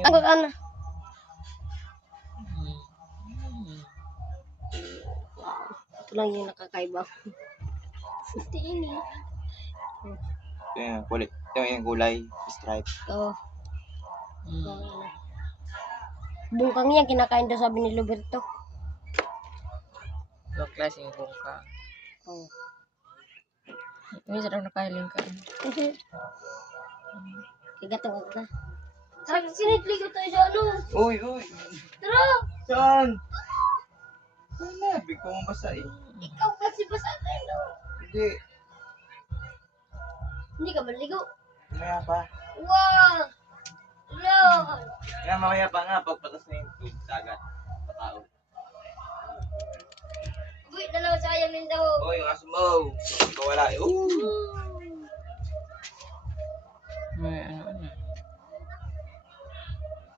Ang ano? Ito lang yung nakakaiba. Tiin eh. Ito yung kulay, stripe. Oo. Bungkang yan, kinakain daw sabi ni Roberto. Ibang klase yung bungka. Oo. May sarap na kahiling ka. Kigatong ka. Sabi, sinitligo tayo sa ano? Uy! Tara! Saan? Wala, big ko mong basa eh. Ikaw kasi basa tayo. Hindi. Hindi ka maligo. Mamaya pa. Wow! Lord! Kaya mamaya pa nga, pagpatas na yung tube sa agad. Patao. Uy, dalawa sayang din daw. Uy, yung aso mo. Ikaw wala eh.